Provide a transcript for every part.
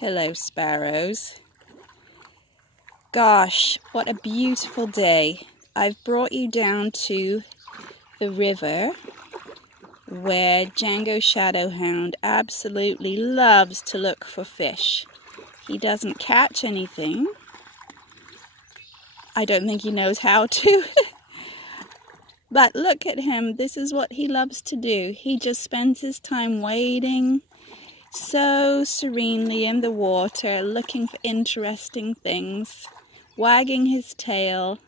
Hello, sparrows. Gosh, what a beautiful day. I've brought you down to the river where Django Shadowhound absolutely loves to look for fish. He doesn't catch anything. I don't think he knows how to. But look at him. This is what he loves to do. He just spends his time wading so serenely in the water, looking for interesting things, wagging his tail.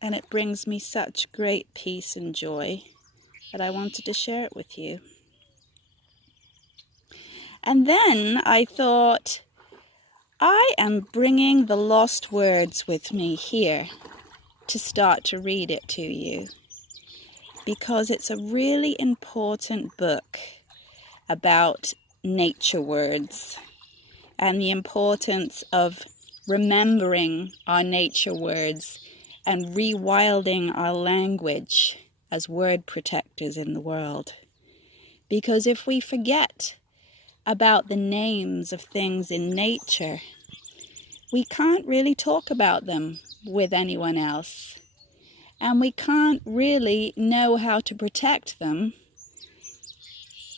And it brings me such great peace and joy that I wanted to share it with you. And then I thought, I am bringing the lost words with me here to start to read it to you, because it's a really important book about nature words and the importance of remembering our nature words and rewilding our language as word protectors in the world. Because if we forget about the names of things in nature, we can't really talk about them with anyone else. And we can't really know how to protect them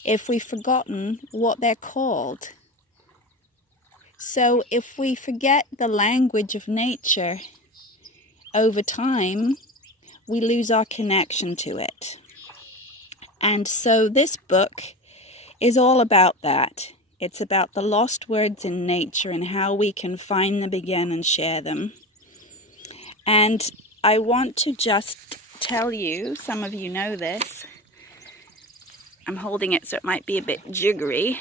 if we've forgotten what they're called. So if we forget the language of nature, over time, we lose our connection to it. And so this book is all about that. It's about the lost words in nature and how we can find them again and share them. And I want to just tell you, some of you know this, I'm holding it so it might be a bit jiggery,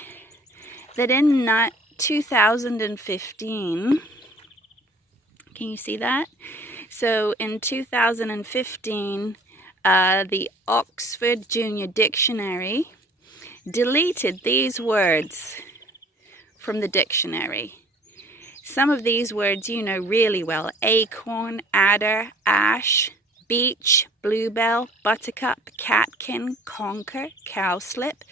that in 2015, can you see that? So in 2015, the Oxford Junior Dictionary deleted these words from the dictionary. Some of these words you know really well: acorn, adder, ash, beech, bluebell, buttercup, catkin, conker, cowslip,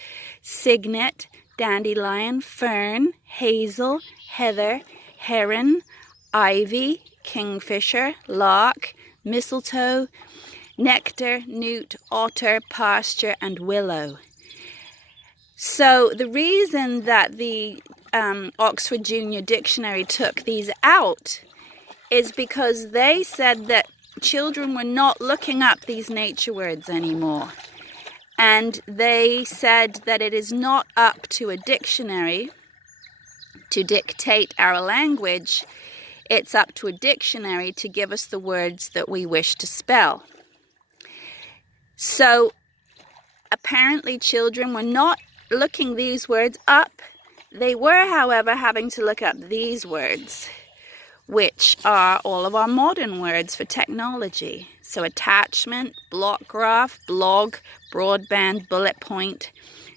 cygnet, dandelion, fern, hazel, heather, heron, ivy, kingfisher, lark, mistletoe, nectar, newt, otter, pasture, and willow. So the reason that the Oxford Junior Dictionary took these out is because they said that children were not looking up these nature words anymore. And they said that it is not up to a dictionary to dictate our language. It's up to a dictionary to give us the words that we wish to spell. So apparently children were not looking these words up. They were, however, having to look up these words, which are all of our modern words for technology. So attachment, block graph, blog, broadband, bullet point,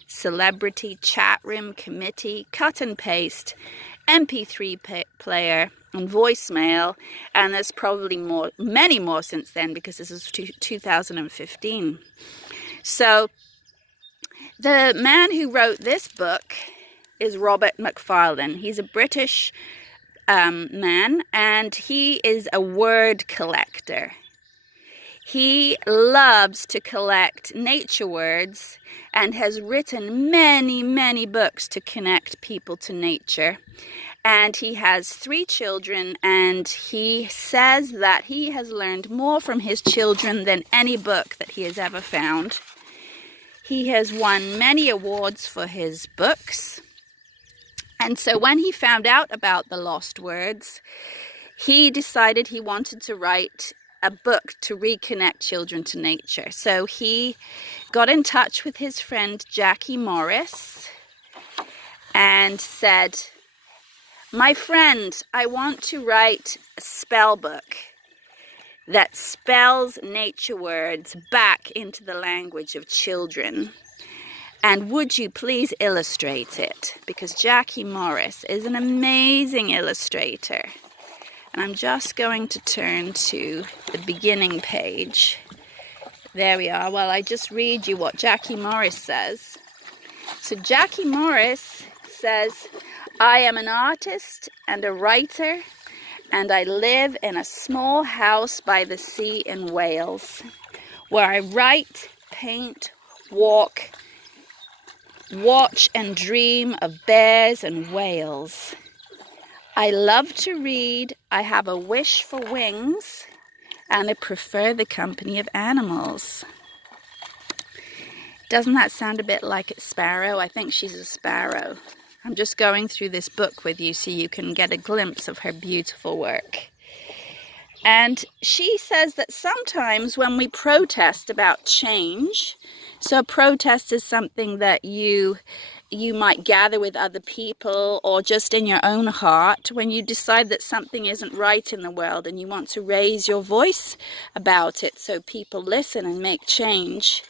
celebrity, chat room, committee, cut and paste, MP3 player, and voicemail. And there's probably many more since then, because this is 2015. So the man who wrote this book is Robert Macfarlane. He's a British man, and he is a word collector. He loves to collect nature words and has written many, many books to connect people to nature. And he has 3 children, and he says that he has learned more from his children than any book that he has ever found. He has won many awards for his books. And so when he found out about the lost words, he decided he wanted to write a book to reconnect children to nature. So he got in touch with his friend Jackie Morris and said, "My friend, I want to write a spell book that spells nature words back into the language of children. And would you please illustrate it?" Because Jackie Morris is an amazing illustrator. And I'm just going to turn to the beginning page. There we are. Well, I just read you what Jackie Morris says. So Jackie Morris says, "I am an artist and a writer, and I live in a small house by the sea in Wales, where I write, paint, walk, watch and dream of bears and whales. I love to read, I have a wish for wings, and I prefer the company of animals." Doesn't that sound a bit like a sparrow? I think she's a sparrow. I'm just going through this book with you so you can get a glimpse of her beautiful work. And she says that sometimes when we protest about change, so a protest is something that you might gather with other people or just in your own heart, when you decide that something isn't right in the world and you want to raise your voice about it so people listen and make change.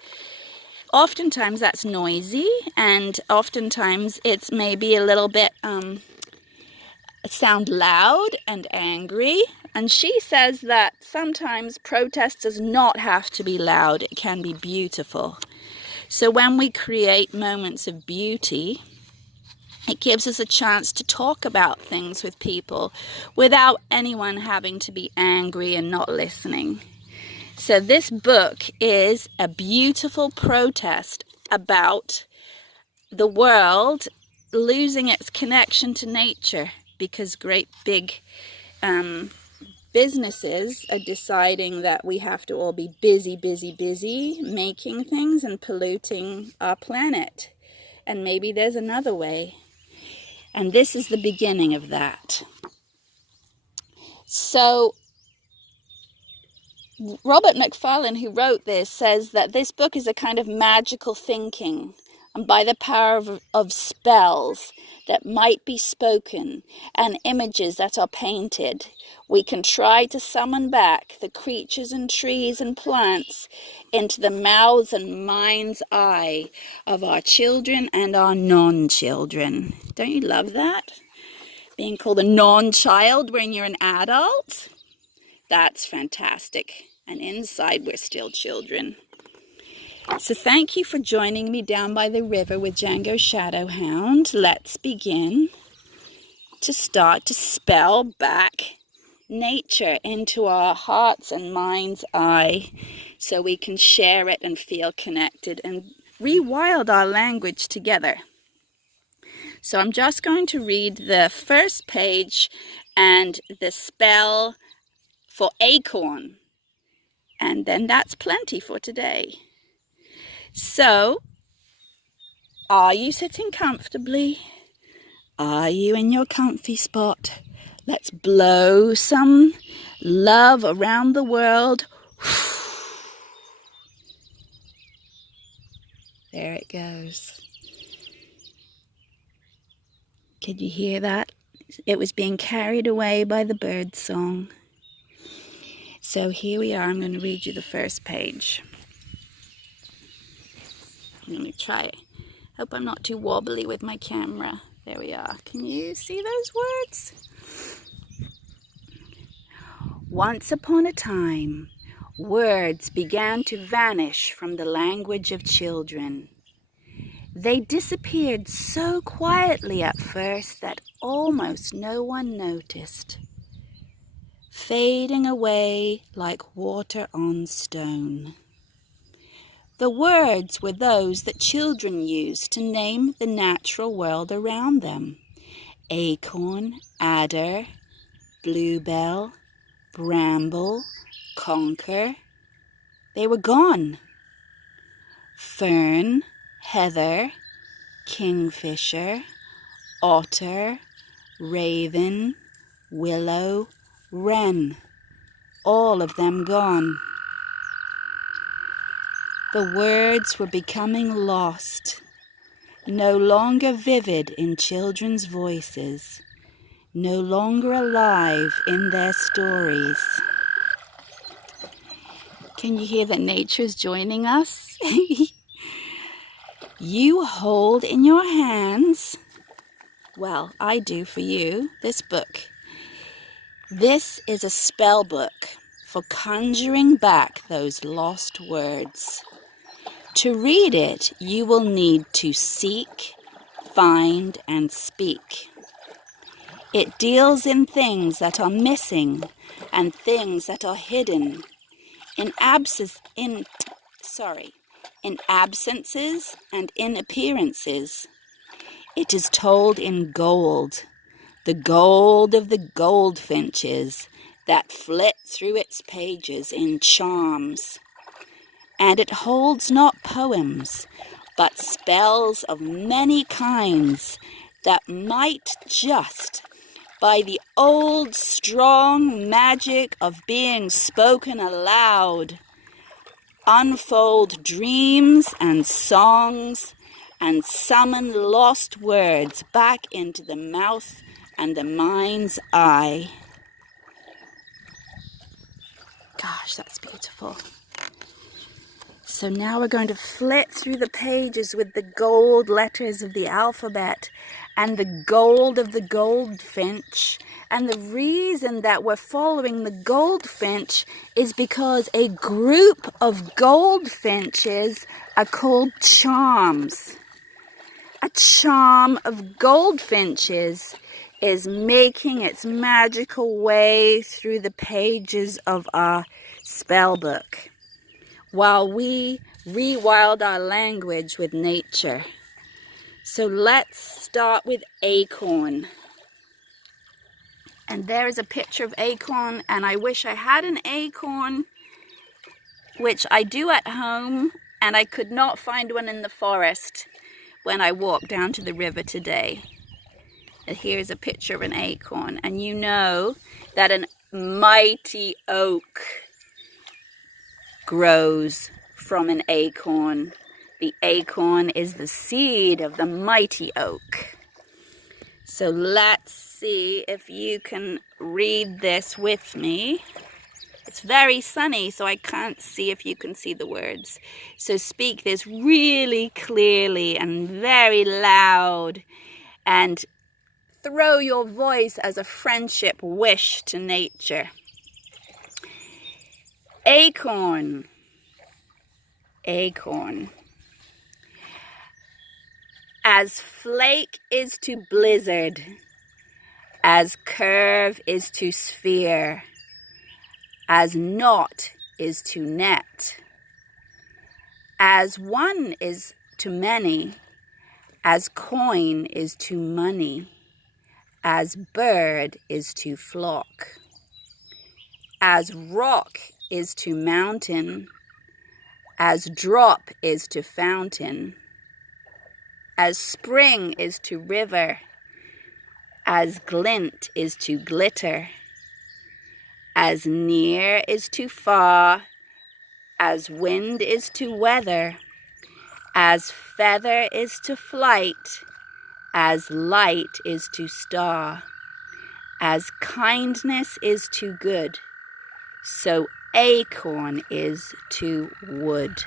Oftentimes that's noisy, and oftentimes it's maybe a little bit sound loud and angry. And she says that sometimes protest does not have to be loud, it can be beautiful. So when we create moments of beauty, it gives us a chance to talk about things with people without anyone having to be angry and not listening. So this book is a beautiful protest about the world losing its connection to nature because great big businesses are deciding that we have to all be busy making things and polluting our planet. And maybe there's another way. And this is the beginning of that. So Robert Macfarlane, who wrote this, says that this book is a kind of magical thinking, and by the power of spells that might be spoken and images that are painted, we can try to summon back the creatures and trees and plants into the mouths and mind's eye of our children and our non-children. Don't you love that? Being called a non-child when you're an adult? That's fantastic. And inside we're still children. So thank you for joining me down by the river with Django Shadowhound. Let's begin to start to spell back nature into our hearts and mind's eye so we can share it and feel connected and rewild our language together. So I'm just going to read the first page and the spell for acorn, and then that's plenty for today. So, are you sitting comfortably? Are you in your comfy spot? Let's blow some love around the world. There it goes. Could you hear that? It was being carried away by the bird song. So here we are. I'm going to read you the first page. Let me try it. Hope I'm not too wobbly with my camera. There we are. Can you see those words? Once upon a time, words began to vanish from the language of children. They disappeared so quietly at first that almost no one noticed, fading away like water on stone. The words were those that children used to name the natural world around them. Acorn, adder, bluebell, bramble, conker. They were gone. Fern, heather, kingfisher, otter, raven, willow, wren. All of them gone. The words were becoming lost, no longer vivid in children's voices, no longer alive in their stories. Can you hear that nature's joining us? You hold in your hands, well, I do for you, this book. This is a spell book for conjuring back those lost words. To read it, you will need to seek, find and speak. It deals in things that are missing and things that are hidden, in absences and in appearances. It is told in gold, the gold of the goldfinches that flit through its pages in charms. And it holds not poems, but spells of many kinds that might just, by the old strong magic of being spoken aloud, unfold dreams and songs and summon lost words back into the mouth and the mind's eye. Gosh, that's beautiful. So now we're going to flit through the pages with the gold letters of the alphabet and the gold of the goldfinch. And the reason that we're following the goldfinch is because a group of goldfinches are called charms. A charm of goldfinches is making its magical way through the pages of our spell book, while we rewild our language with nature. So let's start with acorn. And there is a picture of acorn, and I wish I had an acorn, which I do at home, and I could not find one in the forest when I walked down to the river today. And here's a picture of an acorn, and you know that a mighty oak grows from an acorn. The acorn is the seed of the mighty oak. So let's see if you can read this with me. It's very sunny, so I can't see if you can see the words. So speak this really clearly and very loud, and throw your voice as a friendship wish to nature. Acorn, acorn. As flake is to blizzard, as curve is to sphere, as knot is to net, as one is to many, as coin is to money, as bird is to flock, as rock is to mountain, as drop is to fountain, as spring is to river, as glint is to glitter, as near is to far, as wind is to weather, as feather is to flight, as light is to star, as kindness is to good, so acorn is to wood.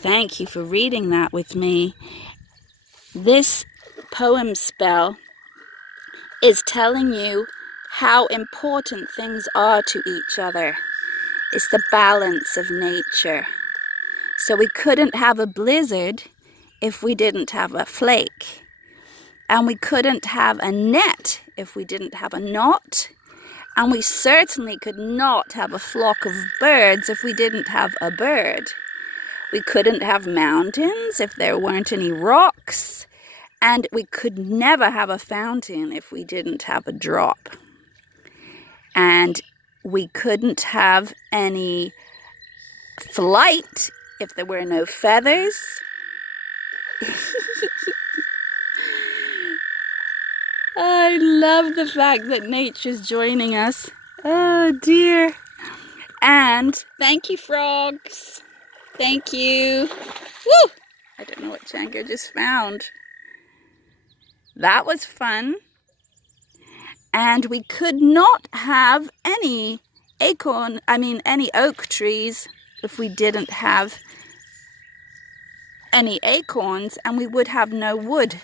Thank you for reading that with me. This poem spell is telling you how important things are to each other. It's the balance of nature. So we couldn't have a blizzard if we didn't have a flake. And we couldn't have a net if we didn't have a knot. And we certainly could not have a flock of birds if we didn't have a bird. We couldn't have mountains if there weren't any rocks. And we could never have a fountain if we didn't have a drop. And we couldn't have any flight if there were no feathers. I love the fact that nature's joining us. Oh dear. And thank you, frogs. Thank you. Woo! I don't know what Django just found. That was fun. And we could not have any oak trees if we didn't have any acorns, and we would have no wood.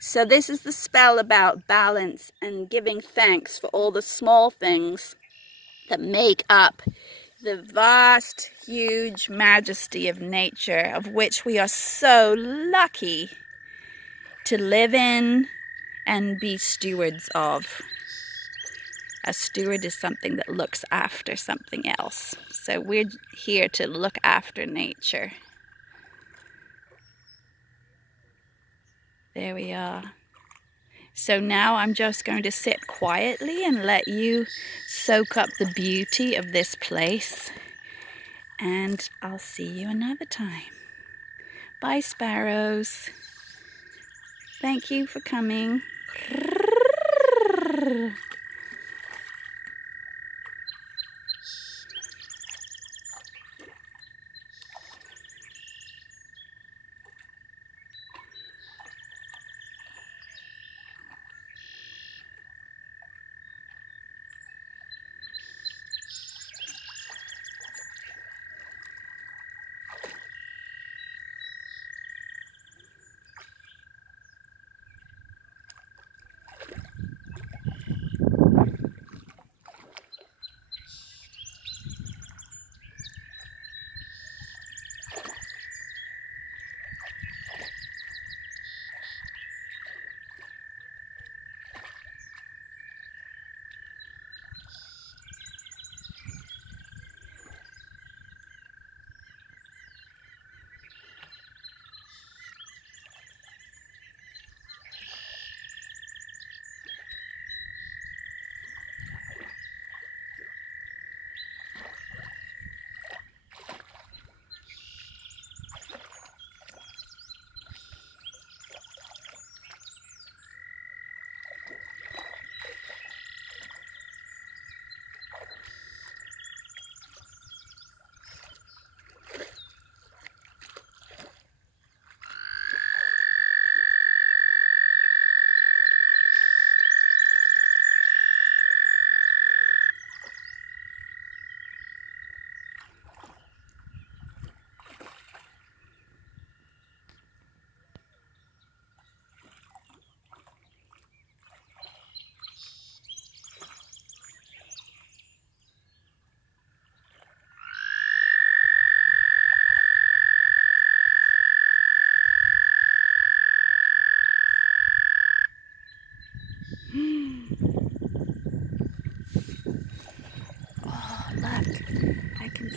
So this is the spell about balance and giving thanks for all the small things that make up the vast, huge majesty of nature, of which we are so lucky to live in and be stewards of. A steward is something that looks after something else. So we're here to look after nature. There we are. So now I'm just going to sit quietly and let you soak up the beauty of this place. And I'll see you another time. Bye, sparrows. Thank you for coming.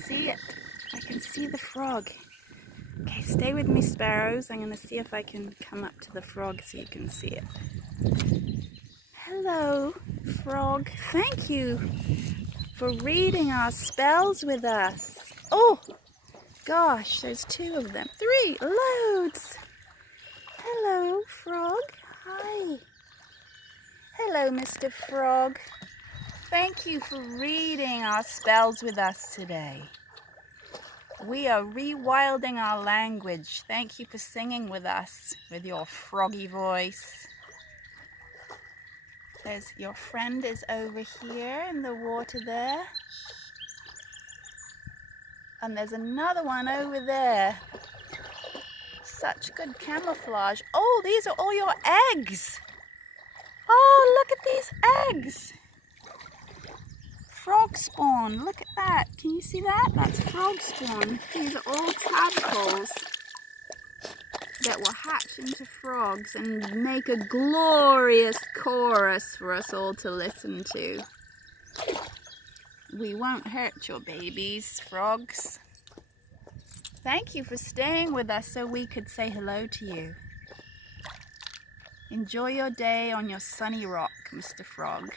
See it. I can see the frog. Okay, stay with me, sparrows. I'm going to see if I can come up to the frog so you can see it. Hello, frog. Thank you for reading our spells with us. Oh, gosh, there's 2 of them. 3, loads. Hello, frog. Hi. Hello, Mr. Frog. Thank you for reading our spells with us today. We are rewilding our language. Thank you for singing with us with your froggy voice. Your friend is over here in the water there. And there's another one over there. Such good camouflage. Oh, these are all your eggs. Oh, look at these eggs. Frog spawn, look at that. Can you see that? That's frog spawn. These are all tadpoles that will hatch into frogs and make a glorious chorus for us all to listen to. We won't hurt your babies, frogs. Thank you for staying with us so we could say hello to you. Enjoy your day on your sunny rock, Mr. Frog.